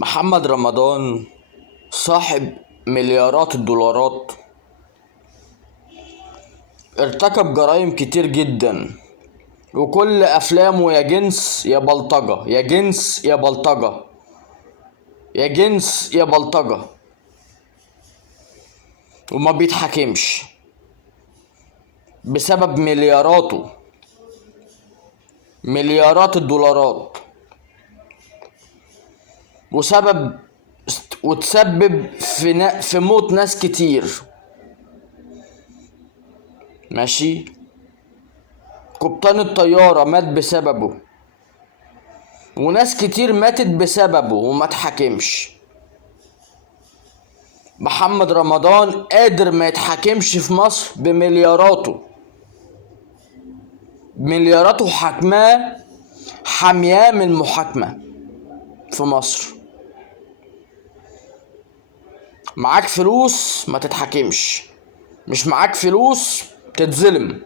محمد رمضان صاحب مليارات الدولارات ارتكب جرائم كتير جدا، وكل افلامه يا جنس يا بلطجة يا جنس يا بلطجة يا جنس يا بلطجة، وما بيتحاكمش بسبب مليارات الدولارات، وتسبب في موت ناس كتير. ماشي، قبطان الطيارة مات بسببه، وناس كتير ماتت بسببه وما اتحاكمش. محمد رمضان قادر ما يتحاكمش في مصر بملياراته حامياه من المحاكمة في مصر. معاك فلوس ما تتحاكمش، مش معاك فلوس تتظلم.